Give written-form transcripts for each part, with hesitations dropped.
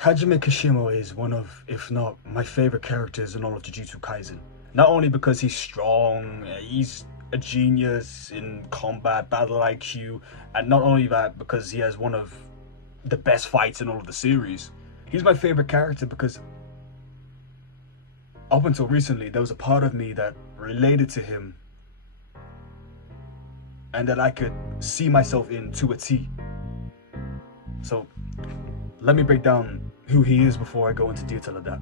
Hajime Kashimo is one of, if not my favorite characters in all of Jujutsu Kaisen. Not only because he's strong, he's a genius in combat, battle IQ, and not only that, because he has one of the best fights in all of the series. He's my favorite character because up until recently, there was a part of me that related to him and that I could see myself in to a T. So let me break down who he is before I go into detail of that.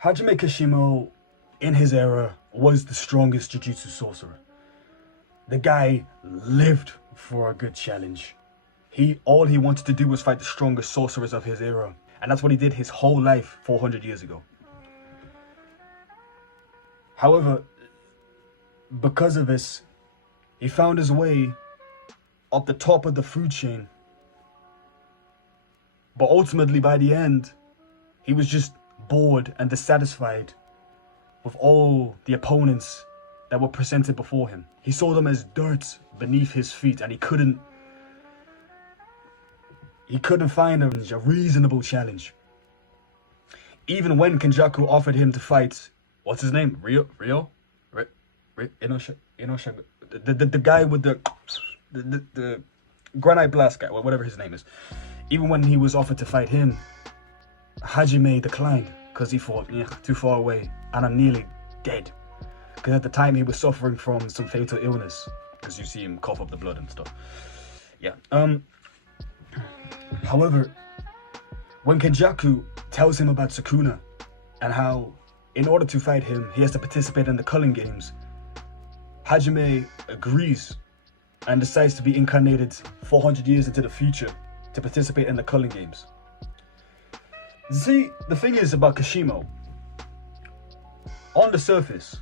Hajime Kashimo, in his era, was the strongest Jujutsu sorcerer. The guy lived for a good challenge. All he wanted to do was fight the strongest sorcerers of his era. And that's what he did his whole life 400 years ago. However, because of this, he found his way up the top of the food chain. But ultimately, by the end, he was just bored and dissatisfied with all the opponents that were presented before him. He saw them as dirt beneath his feet, and he couldn't find a reasonable challenge. Even when Kenjaku offered him to fight, what's his name? Rio? The guy with the Granite Blast guy, whatever his name is. Even when he was offered to fight him, Hajime declined because he thought, yeah, too far away, and I'm nearly dead. Because at the time he was suffering from some fatal illness, because you see him cough up the blood and stuff. Yeah. However, when Kenjaku tells him about Sukuna and how in order to fight him he has to participate in the culling games, Hajime agrees and decides to be incarnated 400 years into the future to participate in the culling games. See, the thing is about Kashimo, on the surface,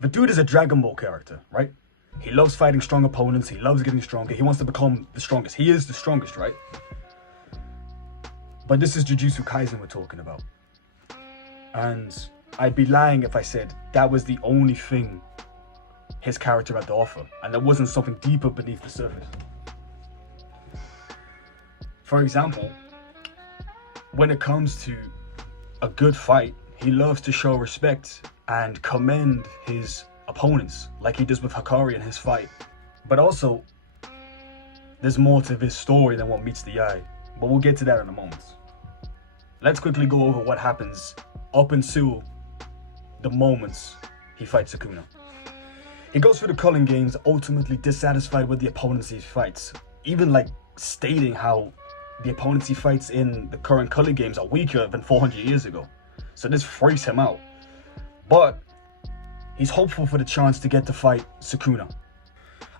the dude is a Dragon Ball character, right? He loves fighting strong opponents, he loves getting stronger, he wants to become the strongest. He is the strongest, right? But this is Jujutsu Kaisen we're talking about. And I'd be lying if I said that was the only thing his character had to offer, and there wasn't something deeper beneath the surface. For example, when it comes to a good fight, he loves to show respect and commend his opponents, like he does with Hakari in his fight. But also, there's more to this story than what meets the eye, but we'll get to that in a moment. Let's quickly go over what happens up until the moments he fights Sukuna. He goes through the culling games, ultimately dissatisfied with the opponents he fights, even like stating how the opponents he fights in the current culling games are weaker than 400 years ago. So this freaks him out. But he's hopeful for the chance to get to fight Sukuna.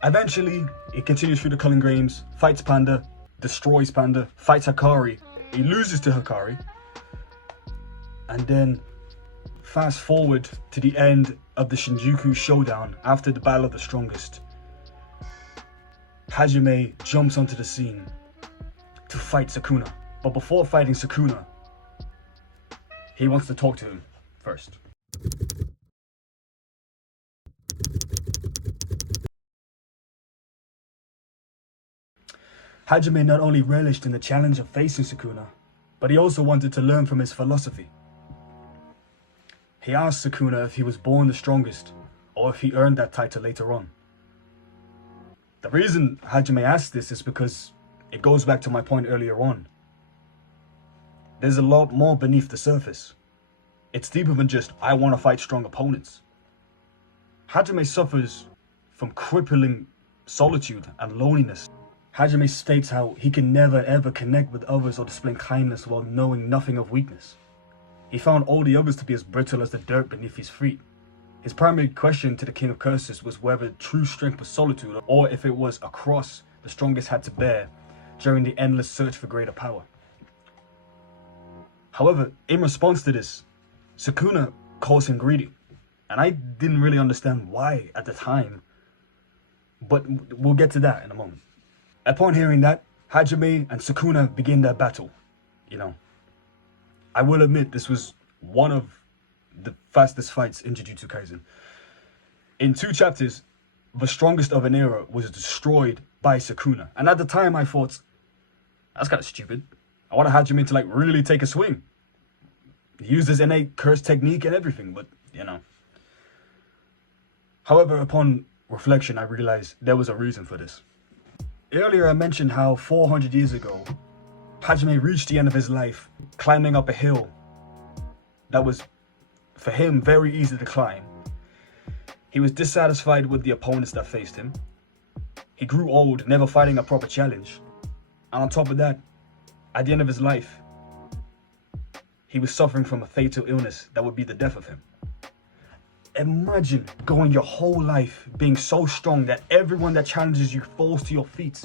Eventually, he continues through the culling games, fights Panda, destroys Panda, fights Hakari. He loses to Hakari. And then fast forward to the end of the Shinjuku showdown after the Battle of the Strongest. Hajime jumps onto the scene to fight Sukuna. But before fighting Sukuna, he wants to talk to him first. Hajime not only relished in the challenge of facing Sukuna, but he also wanted to learn from his philosophy. He asked Sukuna if he was born the strongest, or if he earned that title later on. The reason Hajime asked this is because it goes back to my point earlier on. There's a lot more beneath the surface. It's deeper than just, I want to fight strong opponents. Hajime suffers from crippling solitude and loneliness. Hajime states how he can never ever connect with others or display kindness while knowing nothing of weakness. He found all the others to be as brittle as the dirt beneath his feet. His primary question to the King of Curses was whether true strength was solitude, or if it was a cross the strongest had to bear during the endless search for greater power. However, in response to this, Sukuna calls him greedy, and I didn't really understand why at the time, but we'll get to that in a moment. Upon hearing that, Hajime and Sukuna begin their battle. I will admit this was one of the fastest fights in Jujutsu Kaisen. In 2 chapters, the strongest of an era was destroyed by Sukuna. And at the time I thought, that's kind of stupid. I want Hajime to like really take a swing. He used his innate curse technique and everything, but you know. However, upon reflection, I realized there was a reason for this. Earlier I mentioned how 400 years ago, Hajime reached the end of his life climbing up a hill that was, for him, very easy to climb. He was dissatisfied with the opponents that faced him. He grew old, never fighting a proper challenge. And on top of that, at the end of his life, he was suffering from a fatal illness that would be the death of him. Imagine going your whole life being so strong that everyone that challenges you falls to your feet.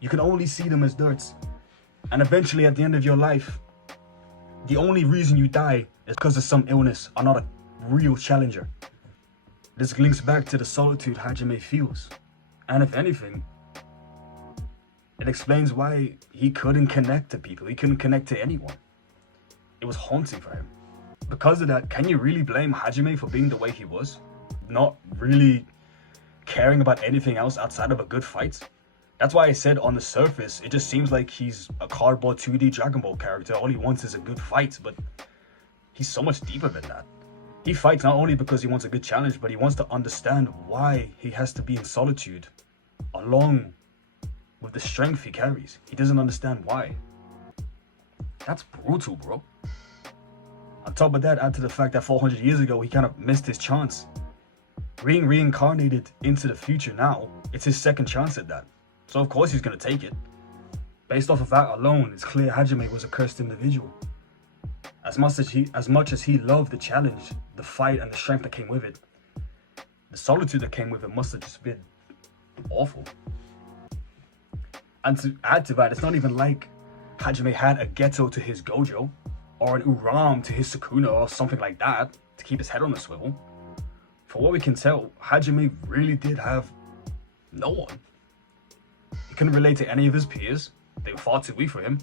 You can only see them as dirt. And eventually at the end of your life, the only reason you die is because of some illness or not a real challenger. This links back to the solitude Hajime feels. And if anything, it explains why he couldn't connect to people. He couldn't connect to anyone. It was haunting for him. Because of that, can you really blame Hajime for being the way he was? Not really caring about anything else outside of a good fight? That's why I said on the surface, it just seems like he's a cardboard 2D Dragon Ball character. All he wants is a good fight, but he's so much deeper than that. He fights not only because he wants a good challenge, but he wants to understand why he has to be in solitude, along with the strength he carries. He doesn't understand why. That's brutal, bro. On top of that, add to the fact that 400 years ago, he kind of missed his chance. Being reincarnated into the future now, it's his second chance at that. So of course he's going to take it. Based off of that alone, it's clear Hajime was a cursed individual. As much as he loved the challenge, the fight, and the strength that came with it, the solitude that came with it must have just been awful. And to add to that, it's not even like Hajime had a ghetto to his gojo, or an uram to his Sukuna, or something like that, to keep his head on a swivel. For what we can tell, Hajime really did have no one. He couldn't relate to any of his peers. They were far too weak for him.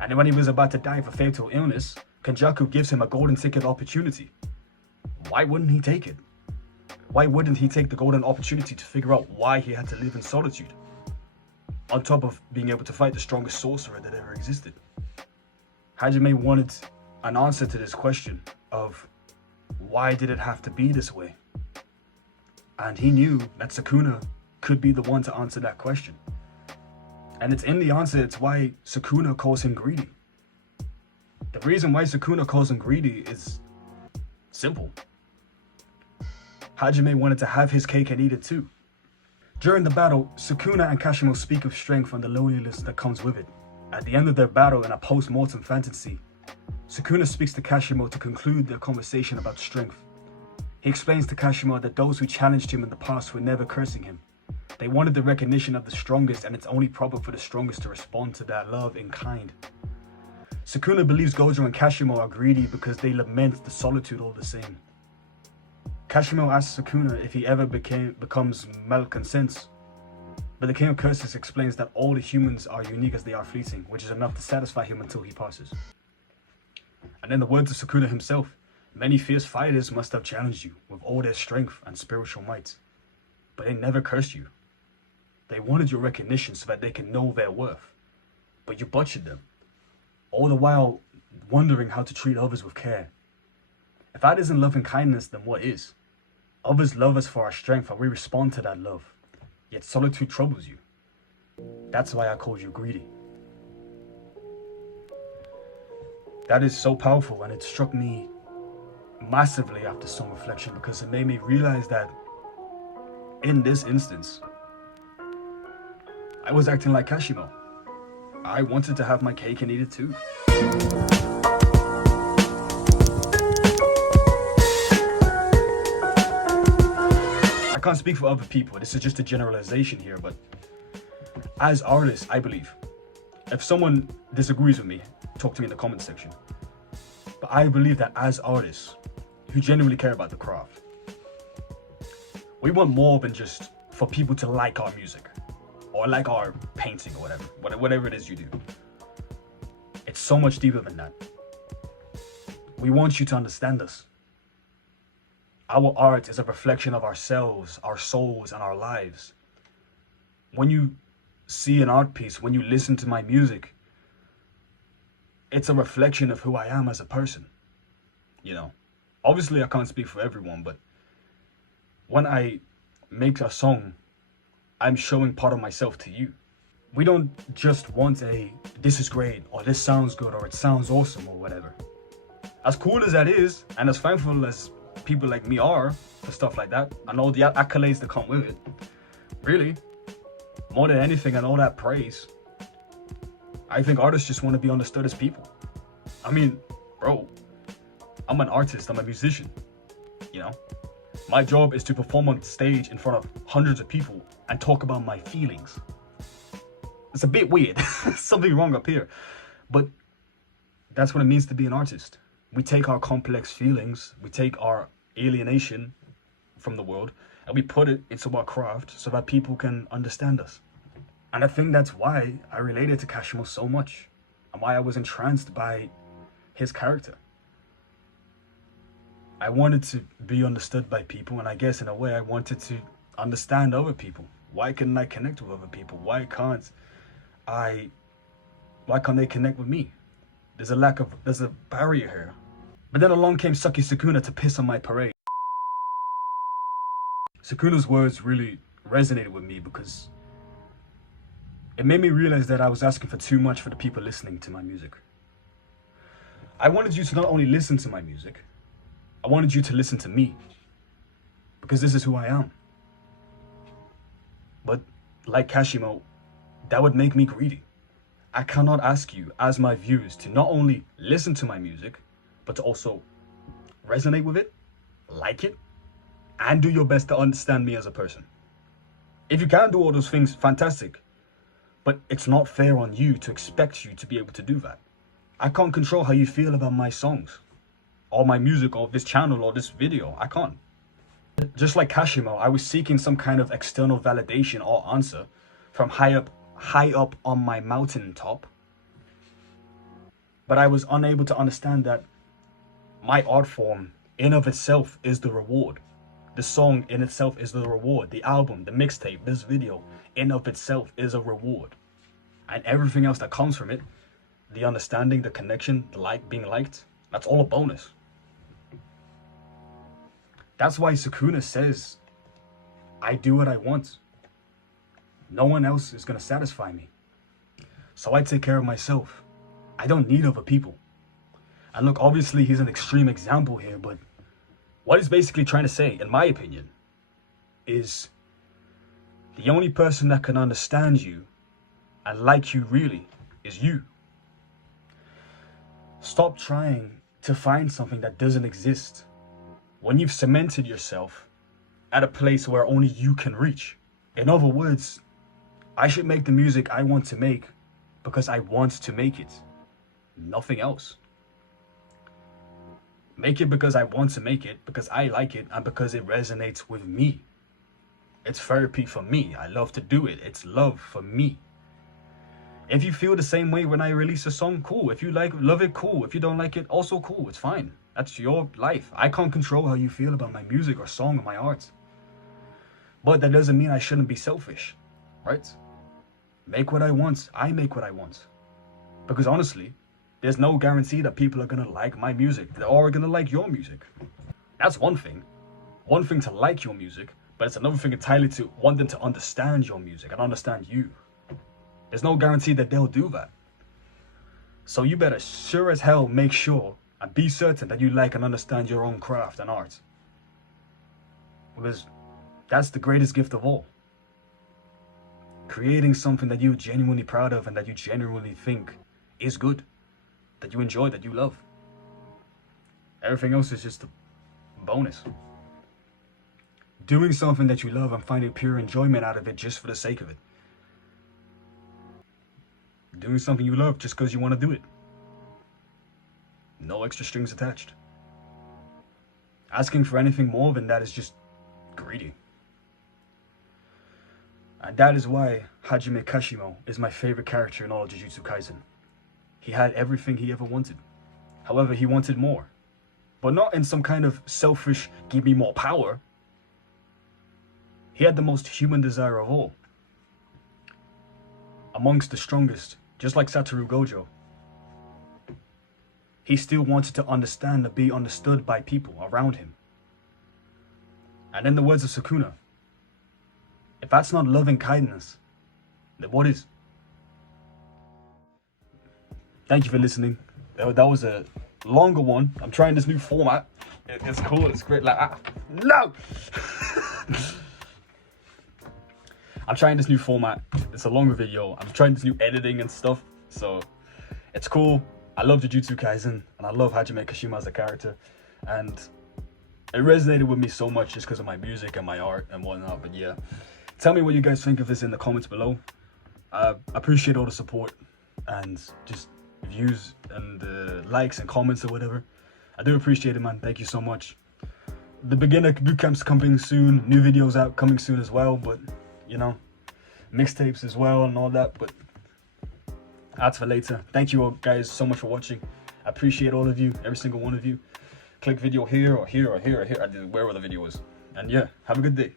And then when he was about to die of a fatal illness, Kenjaku gives him a golden ticket opportunity. Why wouldn't he take it? Why wouldn't he take the golden opportunity to figure out why he had to live in solitude? On top of being able to fight the strongest sorcerer that ever existed. Hajime wanted an answer to this question of why did it have to be this way? And he knew that Sukuna could be the one to answer that question. And it's in the answer, it's why Sukuna calls him greedy. The reason why Sukuna calls him greedy is simple. Hajime wanted to have his cake and eat it too. During the battle, Sukuna and Kashimo speak of strength and the loneliness that comes with it. At the end of their battle in a post-mortem fantasy, Sukuna speaks to Kashimo to conclude their conversation about strength. He explains to Kashimo that those who challenged him in the past were never cursing him. They wanted the recognition of the strongest, and it's only proper for the strongest to respond to that love in kind. Sukuna believes Gojo and Kashimo are greedy because they lament the solitude all the same. Kashimo asks Sukuna if he ever becomes malcontent, but the King of Curses explains that all the humans are unique as they are fleeting, which is enough to satisfy him until he passes. And in the words of Sukuna himself, many fierce fighters must have challenged you with all their strength and spiritual might, but they never cursed you. They wanted your recognition so that they can know their worth, but you butchered them, all the while wondering how to treat others with care. If that isn't love and kindness, then what is? Others love us for our strength and we respond to that love, yet solitude troubles you. That's why I called you greedy. That is so powerful, and it struck me massively after some reflection because it made me realize that in this instance, I was acting like Kashimo. I wanted to have my cake and eat it too. I can't speak for other people, this is just a generalization here, but as artists, I believe, if someone disagrees with me, talk to me in the comment section. But I believe that as artists who genuinely care about the craft, we want more than just for people to like our music or like our painting or whatever it is you do. It's so much deeper than that. We want you to understand us. Our art is a reflection of ourselves, our souls, and our lives. When you see an art piece, when you listen to my music, it's a reflection of who I am as a person. You know, obviously I can't speak for everyone, but when I make a song, I'm showing part of myself to you. We don't just want a, this is great, or this sounds good, or it sounds awesome, or whatever. As cool as that is, and as thankful as people like me are for stuff like that, and all the accolades that come with it, really, more than anything and all that praise, I think artists just want to be understood as people. I mean, bro, I'm an artist, I'm a musician, you know? My job is to perform on stage in front of hundreds of people and talk about my feelings. It's a bit weird, something wrong up here, but that's what it means to be an artist. We take our complex feelings, we take our alienation from the world, and we put it into our craft so that people can understand us. And I think that's why I related to Kashimo so much, and why I was entranced by his character. I wanted to be understood by people, and I guess in a way I wanted to understand other people. Why couldn't I connect with other people? Why can't they connect with me? There's a barrier here. But then along came Saki Sukuna to piss on my parade. Sukuna's words really resonated with me because it made me realize that I was asking for too much for the people listening to my music. I wanted you to not only listen to my music, I wanted you to listen to me, because this is who I am. But like Kashimo, that would make me greedy. I cannot ask you as my viewers to not only listen to my music, but to also resonate with it, like it, and do your best to understand me as a person. If you can do all those things, fantastic. But it's not fair on you to expect you to be able to do that. I can't control how you feel about my songs, or my music, or this channel, or this video. I can't. Just like Kashimo, I was seeking some kind of external validation or answer from high up on my mountaintop. But I was unable to understand that my art form in of itself is the reward. The song in itself is the reward. The album, the mixtape, this video in of itself is a reward. And everything else that comes from it, the understanding, the connection, the being liked, that's all a bonus. That's why Sukuna says, I do what I want. No one else is going to satisfy me. So I take care of myself. I don't need other people. And look, obviously he's an extreme example here, but what he's basically trying to say, in my opinion, is the only person that can understand you and like you really is you. Stop trying to find something that doesn't exist when you've cemented yourself at a place where only you can reach. In other words, I should make the music I want to make because I want to make it. Nothing else. Make it because I want to make it, because I like it, and because it resonates with me. It's therapy for me. I love to do it. It's love for me. If you feel the same way when I release a song, cool. If you love it, cool. If you don't like it, also cool. It's fine. That's your life. I can't control how you feel about my music or song or my art. But that doesn't mean I shouldn't be selfish, right? Make what I want. I make what I want. Because honestly, there's no guarantee that people are gonna like my music or are gonna like your music. That's one thing. One thing to like your music, but it's another thing entirely to want them to understand your music and understand you. There's no guarantee that they'll do that. So you better sure as hell make sure and be certain that you like and understand your own craft and art. Because that's the greatest gift of all. Creating something that you're genuinely proud of and that you genuinely think is good, that you enjoy, that you love. Everything else is just a bonus. Doing something that you love and finding pure enjoyment out of it just for the sake of it. Doing something you love just because you want to do it. No extra strings attached. Asking for anything more than that is just greedy. And that is why Hajime Kashimo is my favorite character in all of Jujutsu Kaisen. He had everything he ever wanted. However, he wanted more. but not in some kind of selfish, give me more power. He had the most human desire of all. Amongst the strongest, just like Satoru Gojo. He still wanted to understand and be understood by people around him. And in the words of Sukuna, if that's not loving kindness, then what is? Thank you for listening. That was a longer one. I'm trying this new format. It's cool. It's great. Like, no! I'm trying this new format. It's a longer video. I'm trying this new editing and stuff. So it's cool. I love Jujutsu Kaisen and I love Hajime Kashimo as a character. And it resonated with me so much just because of my music and my art and whatnot. But yeah, tell me what you guys think of this in the comments below. I appreciate all the support and just views and likes and comments or whatever. I do appreciate it, man. Thank you so much. The Beginner Bootcamp's coming soon. New videos out coming soon as well. But you know, mixtapes as well and all that, but that's for later. Thank you all guys so much for watching. I appreciate all of you, every single one of you. Click video here or here or here or here, wherever the video is. And yeah, have a good day.